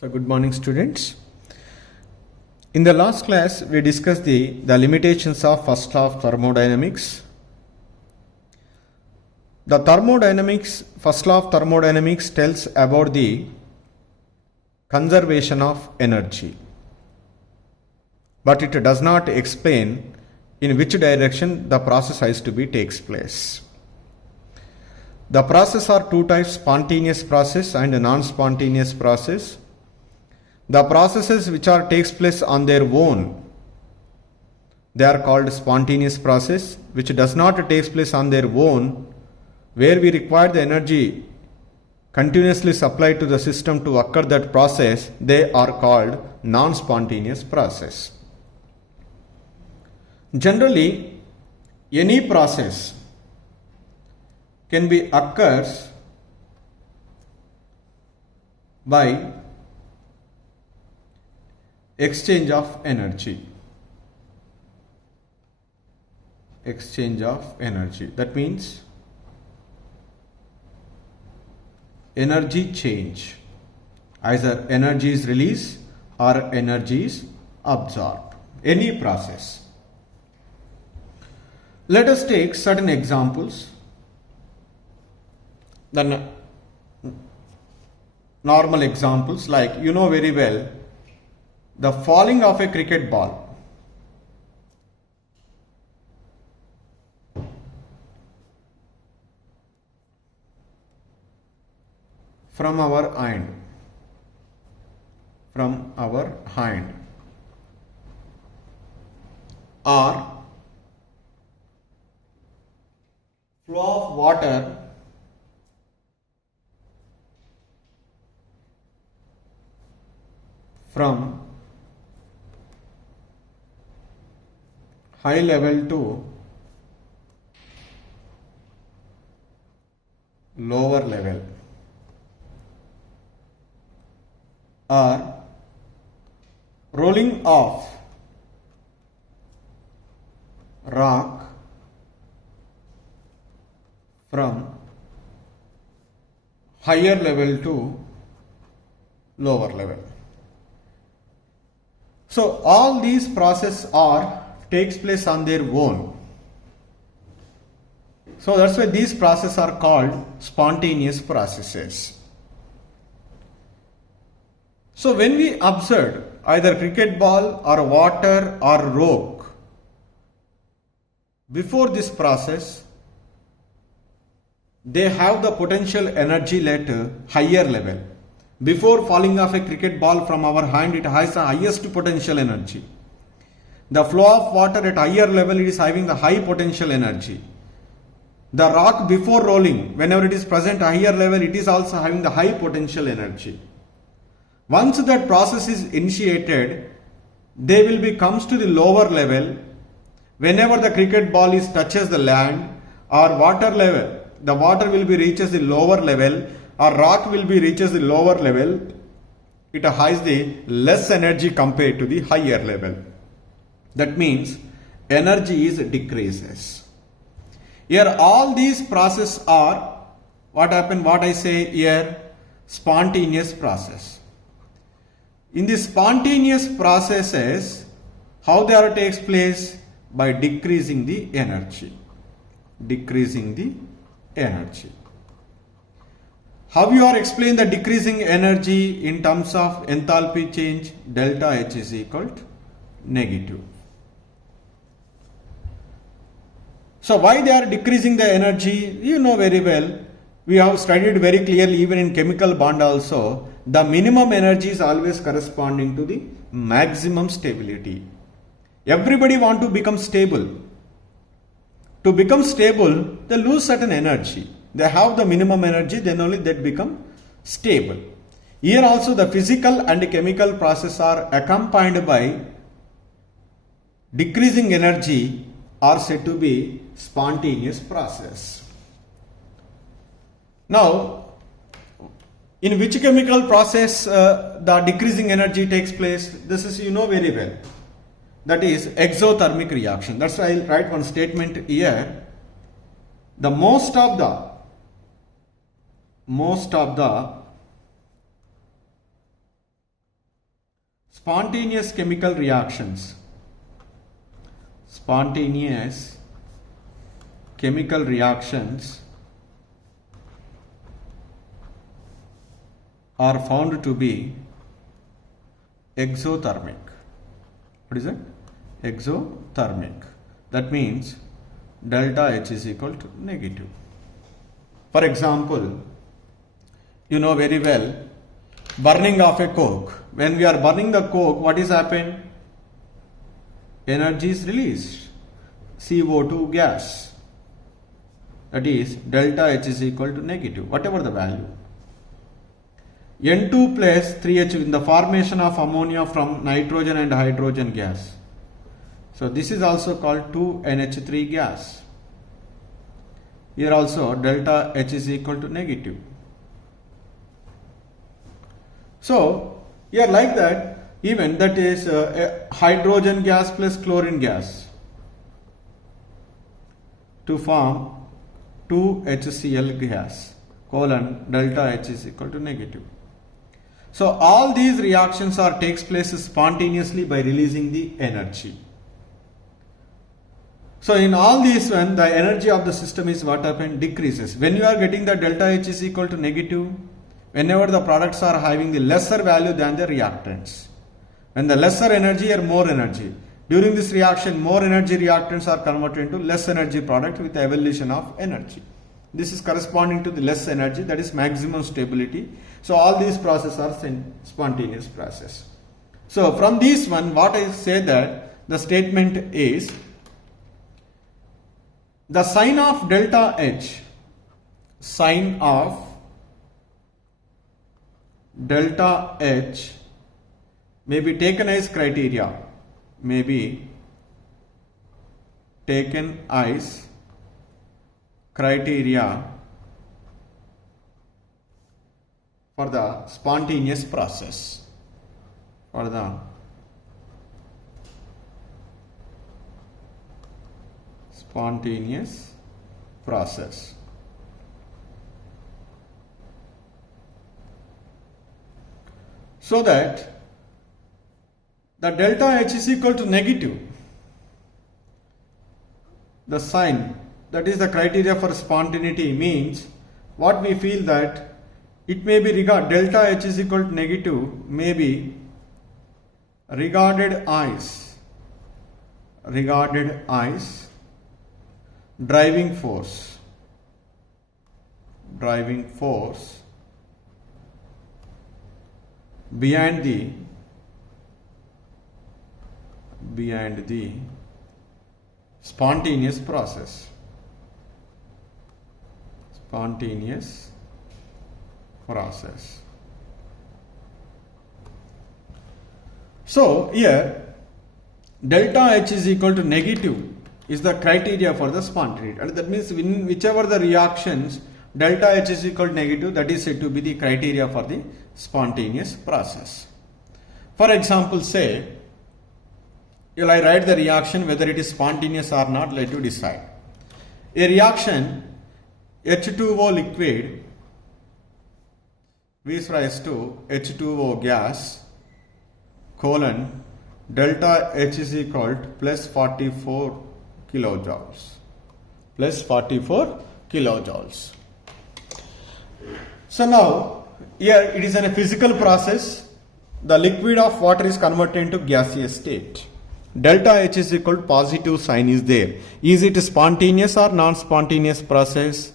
So good morning students. In the last class we discussed the limitations of first law of thermodynamics. The first law of thermodynamics tells about the conservation of energy. But it does not explain in which direction the process has to be takes place. The process are two types, spontaneous process and non-spontaneous process. The processes which takes place on their own, they are called spontaneous process, which does not takes place on their own, where we require the energy continuously supplied to the system to occur that process, they are called non-spontaneous process. Generally, any process can be occurs by exchange of energy. Exchange of energy. That means energy change. Either energy is released or energy is absorbed. Any process. Let us take certain examples. The normal examples, like you know very well, the falling of a cricket ball. From our hand. Or flow of water from high level to lower level, or rolling off rock from higher level to lower level. So all these processes takes place on their own. So that's why these processes are called spontaneous processes. So when we observe either cricket ball or water or rock, before this process, they have the potential energy at a higher level. Before falling off a cricket ball from our hand, it has the highest potential energy. The flow of water at higher level, it is having the high potential energy. The rock before rolling, whenever it is present at higher level, it is also having the high potential energy. Once that process is initiated, they will be comes to the lower level. Whenever the cricket ball is touches the land or water level, the water will be reaches the lower level, or rock will be reaches the lower level. It has the less energy compared to the higher level. That means energy is decreases. Here all these processes are what I say here, spontaneous process. In the spontaneous processes, how they are takes place? By decreasing the energy. Decreasing the energy. How you are explain the decreasing energy in terms of enthalpy change? Delta H is equal to negative. So why they are decreasing the energy? You know very well. We have studied very clearly even in chemical bond also. The minimum energy is always corresponding to the maximum stability. Everybody want to become stable. To become stable, they lose certain energy. They have the minimum energy, then only they become stable. Here also the physical and chemical process are accompanied by decreasing energy, are said to be spontaneous process. Now, in which chemical process the decreasing energy takes place? This is you know very well. That is exothermic reaction. That's why I'll write one statement here. The most of the Spontaneous chemical reactions. Spontaneous chemical reactions are found to be exothermic. What is it? Exothermic. That means delta H is equal to negative. For example, you know very well, burning of a coke. When we are burning the coke, what is happened? Energy is released. CO2 gas. That is delta H is equal to negative, whatever the value. N2 plus 3H in the formation of ammonia from nitrogen and hydrogen gas. So this is also called 2NH3 gas. Here also delta H is equal to negative. So here like that, even that is hydrogen gas plus chlorine gas to form 2HCl gas, colon delta H is equal to negative. So all these reactions takes place spontaneously by releasing the energy. So in all these one, the energy of the system is what happened? Decreases. When you are getting the delta H is equal to negative, whenever the products are having the lesser value than the reactants. When the lesser energy or more energy. During this reaction, more energy reactants are converted into less energy product with the evolution of energy. This is corresponding to the less energy, that is maximum stability. So all these processes are spontaneous process. So from this one, what I say that the statement is the sign of delta H, sign of delta H may be taken as criteria, may be taken as criteria for the spontaneous process, for the spontaneous process. So that the delta H is equal to negative. The sign, that is the criteria for spontaneity, means what we feel that it may be delta H is equal to negative, may be regarded as driving force behind the spontaneous process. So here delta H is equal to negative is the criteria for the spontaneity. And that means whichever the reactions delta H is equal to negative, that is said to be the criteria for the spontaneous process. For example, say, will I write the reaction whether it is spontaneous or not, let you decide. A reaction H2O liquid gives rise to H2O gas, colon delta H is equal to plus 44 kilojoules. So now here it is in a physical process. The liquid of water is converted into gaseous state. Delta H is equal to positive sign is there. Is it a spontaneous or non-spontaneous process?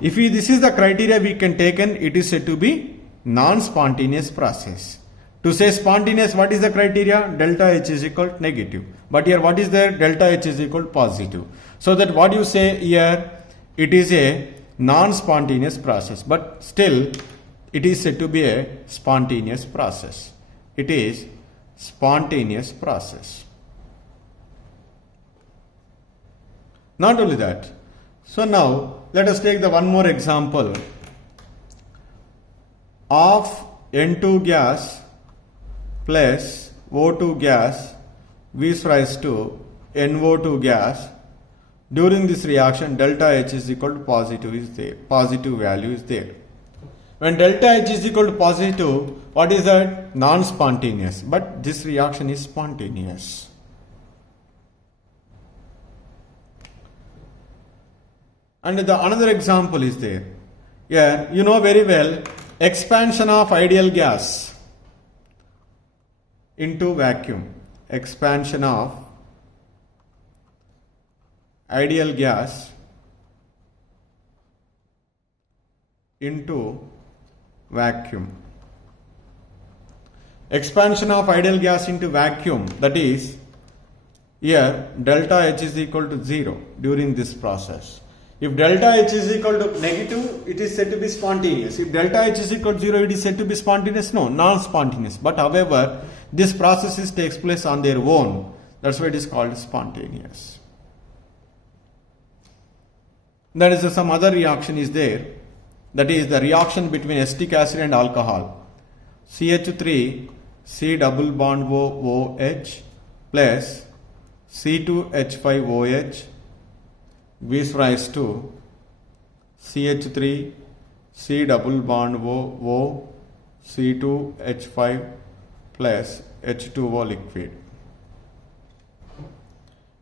If this is the criteria we can take, it is said to be non-spontaneous process. To say spontaneous, what is the criteria? Delta H is equal to negative. But here what is there? Delta H is equal to positive. So that what you say here, it is a non-spontaneous process. But still, it is said to be a spontaneous process. It is spontaneous process. Not only that. So now, let us take the one more example of N2 gas plus O2 gas gives rise to NO2 gas. During this reaction, delta H is equal to positive value is there. When delta H is equal to positive, what is that? Non-spontaneous. But this reaction is spontaneous. And another example is there. Here, you know very well, expansion of ideal gas into vacuum. Expansion of ideal gas into vacuum. Expansion of ideal gas into vacuum, that is, here delta H is equal to 0 during this process. If delta H is equal to negative, it is said to be spontaneous. If delta H is equal to 0, it is said to be spontaneous? No, non-spontaneous. But however, this process takes place on their own. That's why it is called spontaneous. There is some other reaction is there. That is the reaction between acetic acid and alcohol. CH3 C double bond OH plus C2H5OH gives rise to CH3 C double bond O C2H5 plus H2O liquid.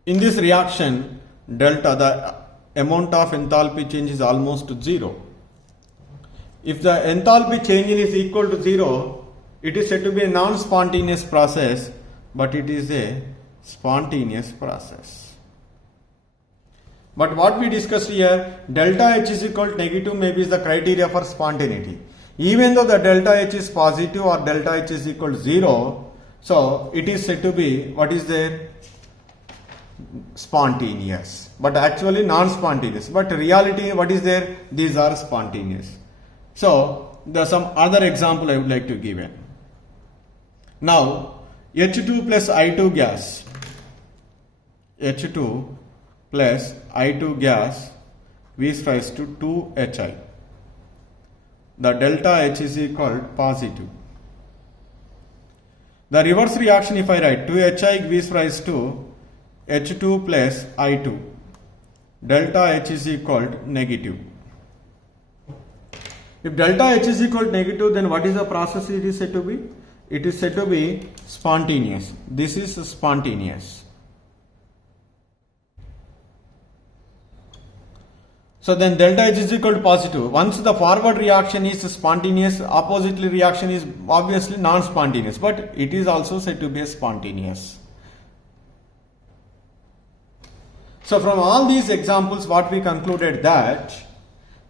In this reaction, delta, the amount of enthalpy change is almost 0. If the enthalpy change is equal to 0, it is said to be a non-spontaneous process, but it is a spontaneous process. But what we discussed here, delta H is equal to negative maybe is the criteria for spontaneity. Even though the delta H is positive or delta H is equal to 0, so it is said to be, what is there? Spontaneous. But actually non-spontaneous. But reality, what is there? These are spontaneous. So, there are some other example I would like to give in. Now, H2 plus I2 gas. H2 plus I2 gas gives rise to 2HI. The delta H is equal to positive. The reverse reaction, if I write 2HI gives rise to H2 plus I2. Delta H is equal to negative. If delta H is equal to negative, then what is the process it is said to be? It is said to be spontaneous. This is spontaneous. So then delta H is equal to positive. Once the forward reaction is spontaneous, oppositely reaction is obviously non-spontaneous, but it is also said to be spontaneous. So from all these examples, what we concluded that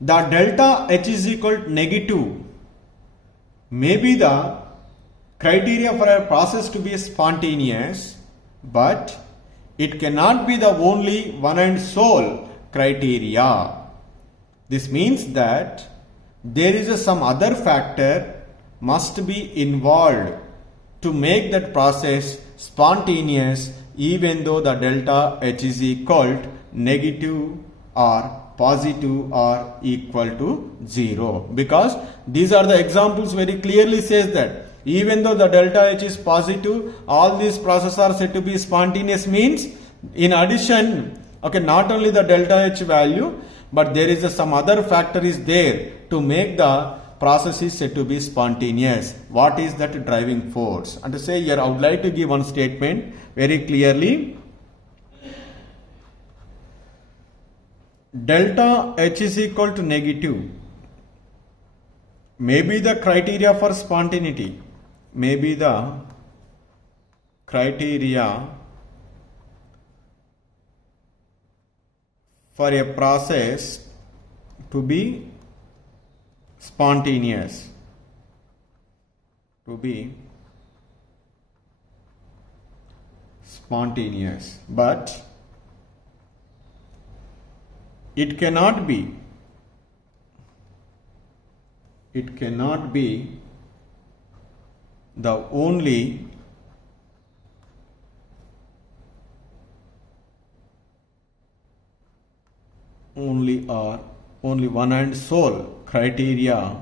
the delta H is equal to negative may be the criteria for a process to be spontaneous, but it cannot be the only one and sole criteria. This means that there is some other factor must be involved to make that process spontaneous, even though the delta H is equal to negative or positive or equal to 0. Because these are the examples very clearly says that even though the delta H is positive, all these processes are said to be spontaneous, means in addition, okay, not only the delta H value, but there is some other factor is there to make the process is said to be spontaneous. What is that driving force? And to say here, I would like to give one statement very clearly. Delta H is equal to negative may be the criteria for spontaneity, may be the criteria for a process to be spontaneous, but it cannot be the only one and sole criteria.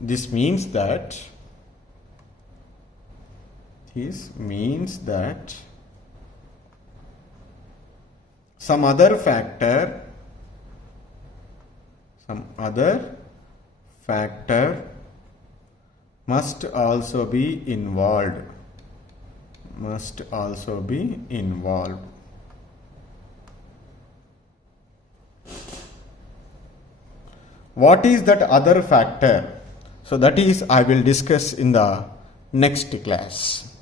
This means that some other factor must also be involved. What is that other factor? So that is I will discuss in the next class.